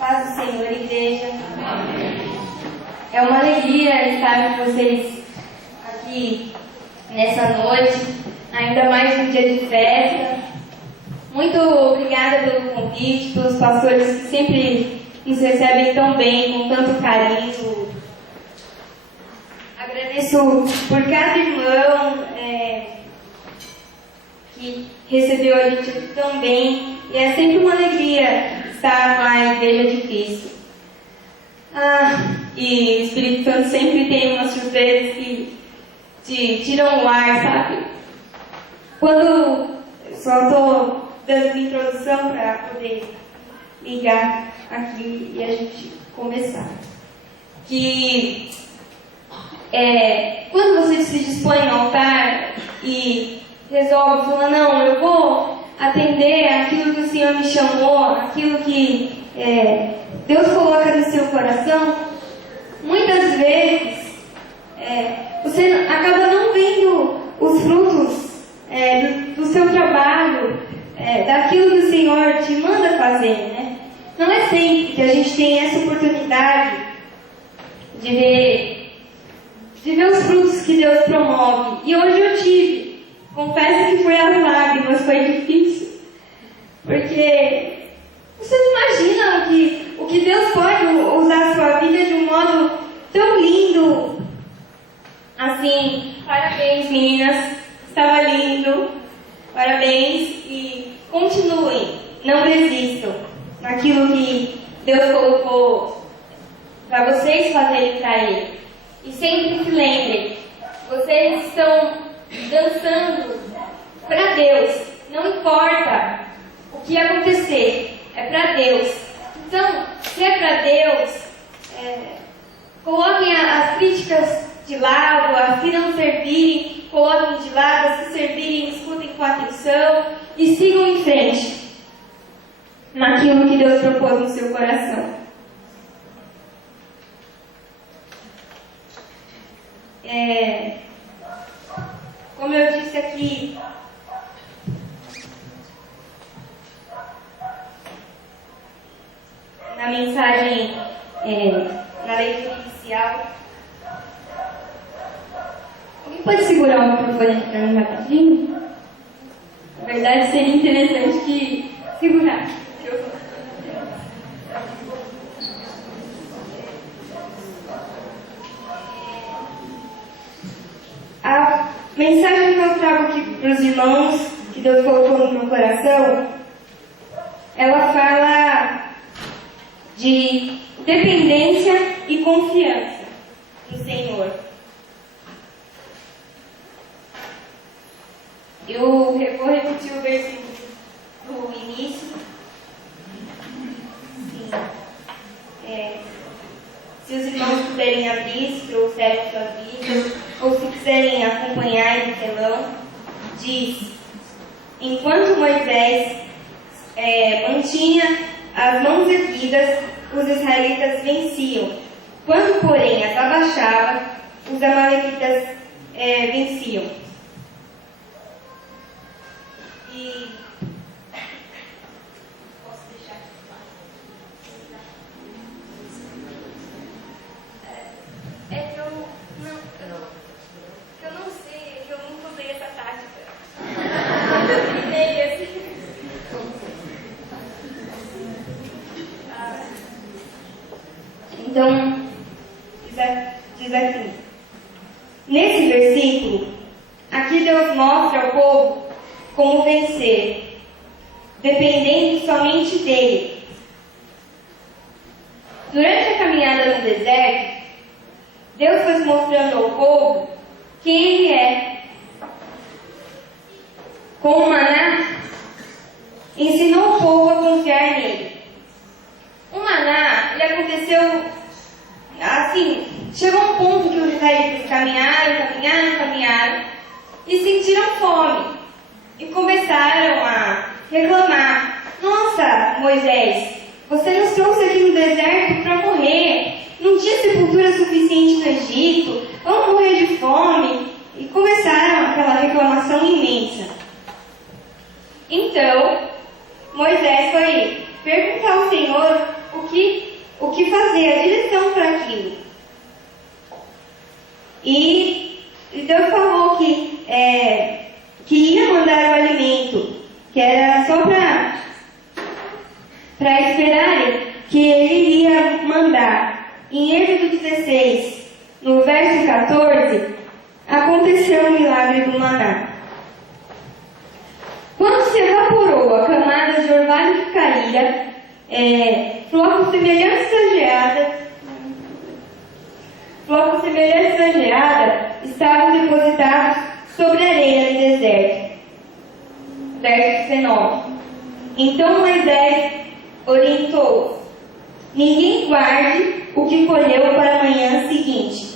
Paz do Senhor, igreja. É uma alegria estar com vocês aqui nessa noite, ainda mais um dia de festa. Muito obrigada pelo convite, pelos pastores que sempre nos recebem tão bem, com tanto carinho. Agradeço por cada irmão que recebeu a gente tão bem. E é sempre uma alegria estar na Igreja de Cristo. E o Espírito Santo sempre tem umas surpresas que te tiram o ar, sabe? Quando eu só estou dando introdução para poder ligar aqui e a gente começar. Que quando você se dispõe ao altar e resolve falar, não, eu vou atender aquilo que o Senhor me chamou, aquilo que Deus coloca no seu coração, muitas vezes você acaba não vendo os frutos do seu trabalho, daquilo que o Senhor te manda fazer, né? Não é sempre que a gente tem essa oportunidade de ver os frutos que Deus promove. E hoje eu tive. Confesso que foi às lágrimas, foi difícil. Porque vocês imaginam o que Deus pode usar a sua vida de um modo tão lindo. Assim, parabéns meninas, estava lindo. Parabéns e continuem, não desistam naquilo que Deus colocou para vocês fazerem para Ele. E sempre se lembrem, vocês estão dançando para Deus, não importa o que acontecer, é para Deus. Então, se é para Deus, coloquem as críticas de lado, as que não servirem, coloquem de lado, as que servirem, escutem com atenção e sigam em frente naquilo que Deus propôs no seu coração. Como eu disse aqui, na mensagem, na leitura inicial, alguém pode segurar o microfone para mim rapidinho? Na verdade, seria interessante que segurasse. A mensagem que eu trago aqui para os irmãos, que Deus colocou no meu coração, ela fala de dependência e confiança no Senhor. Eu vou repetir o versículo do início. Se os irmãos puderem abrir, se trouxerem suas Bíblias, ou se quiserem acompanhar em telão, diz: enquanto Moisés mantinha as mãos erguidas, os israelitas venciam. Quando, porém, as abaixava, os amalequitas venciam. E posso deixar aqui? Eu não sei, que eu nunca usei essa tática. Então, diz aqui. Nesse versículo, aqui Deus mostra ao povo como vencer, dependendo somente dele. Durante a caminhada no deserto, Deus foi mostrando ao povo quem Ele é. Com o maná, ensinou o povo a confiar nele. O maná, ele aconteceu assim, chegou um ponto que os israelitas caminharam e sentiram fome. E começaram a reclamar: nossa, Moisés, você nos trouxe aqui no deserto para morrer. Não tinha sepultura suficiente no Egito, vamos morrer de fome. E começaram aquela reclamação imensa. Então, Moisés foi perguntar ao Senhor o o que fazer, a direção para aquilo. E Deus falou que ia mandar o alimento, que era só para esperarem que ele iria mandar. Em Êxodo 16, no verso 14, aconteceu o milagre do maná. Quando se evaporou a camada de orvalho que caíra, flocos semelhantes à geada estavam depositados sobre a areia do deserto. Verso 19. Então Moisés orientou: ninguém guarde o que colheu para a manhã seguinte.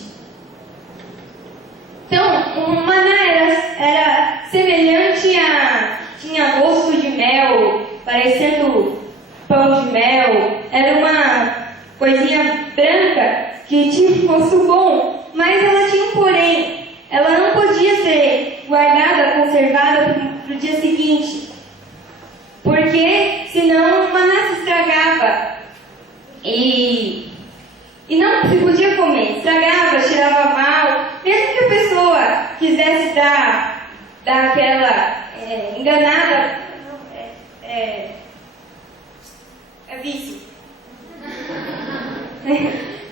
Então, o maná era semelhante tinha gosto de mel, parecendo pão de mel. Era uma coisinha branca que tinha um gosto bom, mas ela tinha um porém. Ela não podia ser guardada, conservada para o dia seguinte, porque senão o maná se estragava e não se podia comer. Estragava, cheirava mal. Mesmo que a pessoa quisesse dar aquela enganada, é vício.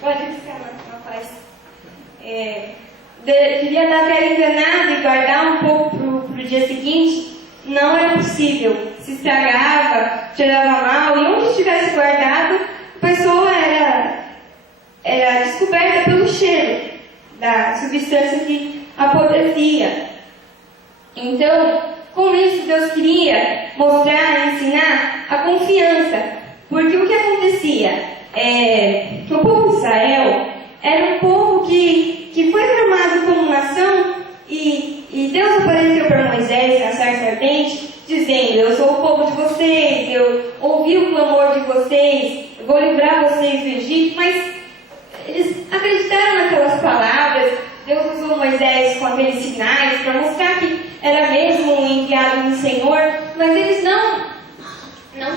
Pode ficar na paz. Queria dar aquela enganada e guardar um pouco para o dia seguinte. Não era possível. Se estragava, cheirava mal, e onde estivesse guardado, a pessoa era descoberta pelo cheiro da substância que apodrecia. Então, com isso, Deus queria mostrar, ensinar a confiança. Porque o que acontecia? Que o povo de Israel era um povo que foi formado como nação, e Deus apareceu para Moisés na sarça ardente, dizendo: eu sou o povo de vocês, eu ouvi o clamor de vocês, eu vou livrar vocês do Egito. Mas eles acreditaram naquelas palavras. Deus usou Moisés com aqueles sinais para mostrar que era mesmo um enviado do Senhor, mas eles não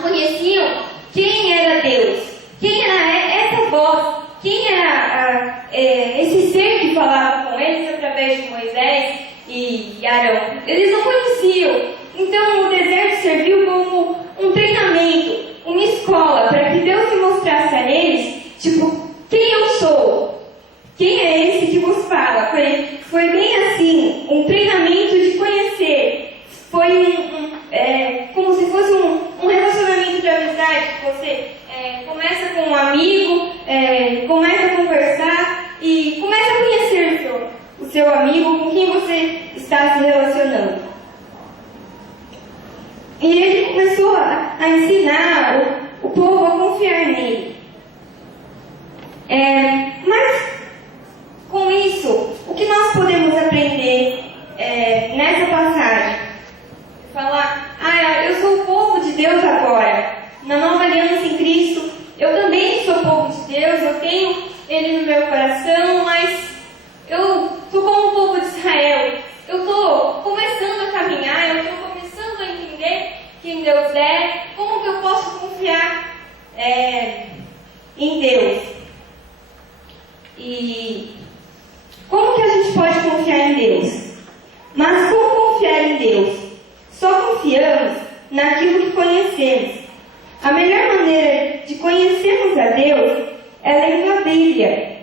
conheciam quem era Deus, quem era essa voz, quem era esse ser que falava com eles através de Moisés e Arão. Eles não conheciam. Então o deserto serviu como um treinamento, uma escola, para que Deus se mostrasse a eles, tipo, quem eu sou? Quem é esse que vos fala? Foi bem assim, um treinamento de conhecer. Foi como se fosse um relacionamento de amizade. Você começa com um amigo, começa a conversar e começa a conhecer o seu amigo com quem você está se relacionando. E ele começou a ensinar o povo a confiar nele. Mas, com isso, o que nós podemos aprender nessa passagem? Falar: eu sou o povo de Deus agora. Na nova aliança em Cristo, eu também sou povo de Deus, eu tenho Ele no meu coração, mas eu estou como o povo de Israel. Eu estou começando a caminhar, eu estou começando a entender quem Deus é, como que eu posso confiar em Deus. E como que a gente pode confiar em Deus? Mas como confiar em Deus? Só confiamos naquilo que conhecemos. A melhor maneira de conhecermos a Deus é lendo a Bíblia.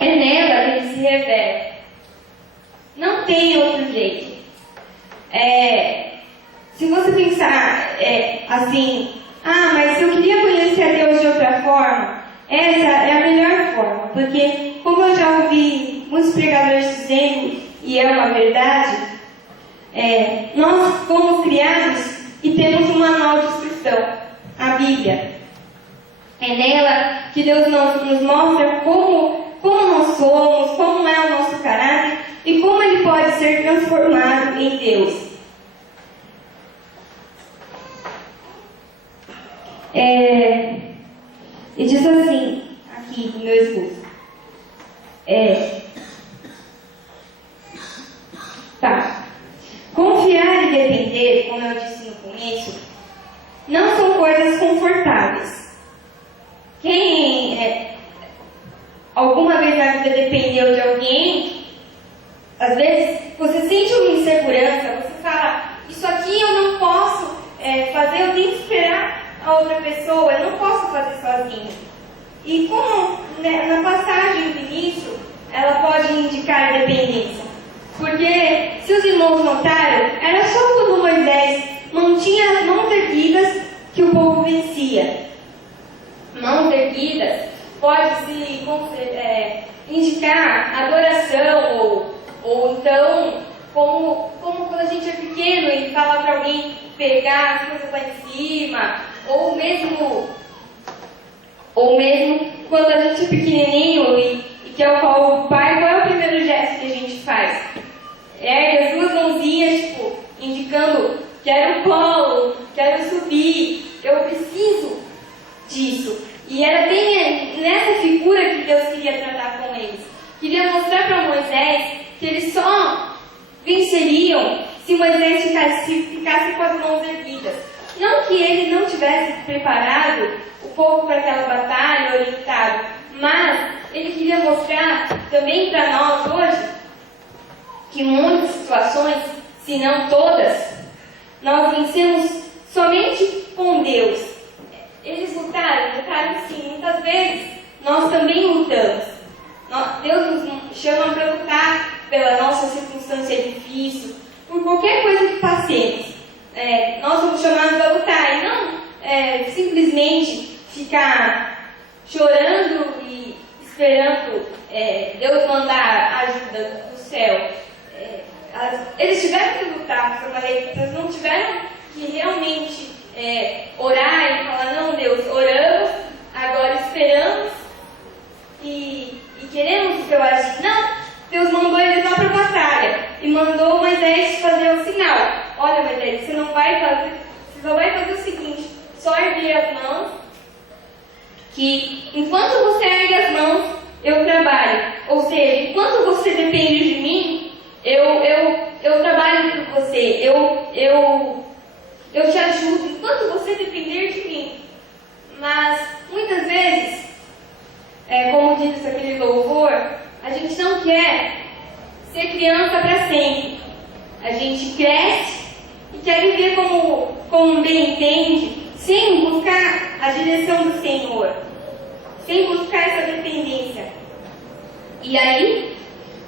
É nela que Ele se revela. Não tem outro jeito. Se você pensar assim: mas eu queria conhecer a Deus de outra forma, essa é a melhor forma. Porque, como eu já ouvi muitos pregadores dizendo, e é uma verdade, nós fomos criados e temos um manual de instrução, a Bíblia. É nela que Deus nos mostra como nós somos, como é o nosso caráter e como ele pode ser transformado em Deus. E diz assim, aqui no meu esboço. Confiar e depender, como eu disse no começo, não são coisas confortáveis. Quem alguma vez na vida dependeu de alguém, às vezes você sente uma insegurança, você fala, isso aqui eu não posso fazer, eu tenho que esperar a outra pessoa, eu não posso fazer sozinho. E como na passagem do início, ela pode indicar dependência. Porque, se os irmãos notaram, era só quando Moisés mantinha as mãos erguidas que o povo vencia. Mãos erguidas pode-se indicar adoração, ou então, como quando a gente é pequeno e fala para alguém pegar as coisas lá em cima, ou mesmo quando a gente é pequenininho e quer o colo do pai, qual é o primeiro gesto que a gente faz? Ergue as duas mãozinhas, indicando, quero o colo, quero subir, eu preciso disso. E era bem nessa figura que Deus queria tratar com eles. Queria mostrar para Moisés que eles só venceriam se Moisés ficasse com as mãos erguidas. Não que ele não tivesse preparado o povo para aquela batalha, orientado, mas ele queria mostrar também para nós hoje que em muitas situações, se não todas, nós vencemos somente com Deus. Eles lutaram sim, muitas vezes nós também lutamos. Deus nos chama para lutar pela nossa circunstância difícil, por qualquer coisa que passemos. Nós somos chamados a lutar e não simplesmente ficar chorando e esperando Deus mandar ajuda do céu. Eles tiveram que lutar por uma lei, eles não tiveram que realmente orar e falar, não, Deus, oramos, agora esperamos e queremos o seu agir. Não, Deus mandou eles lá para a batalha e mandou Moisés fazer o sinal. Olha, Moisés, você só vai fazer o seguinte, só erguer as mãos, que enquanto você ergue as mãos, eu trabalho. Ou seja, enquanto você depende de mim, eu trabalho por você, eu te ajudo, enquanto você depender de mim. Mas, muitas vezes, como diz aquele louvor, a gente não quer ser criança para sempre. A gente cresce e quer viver como bem entende, sem buscar a direção do Senhor, sem buscar essa dependência. E aí,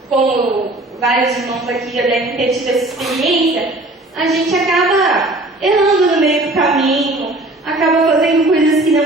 como vários irmãos aqui já devem ter tido essa experiência, a gente acaba errando no meio do caminho, acaba fazendo coisas que não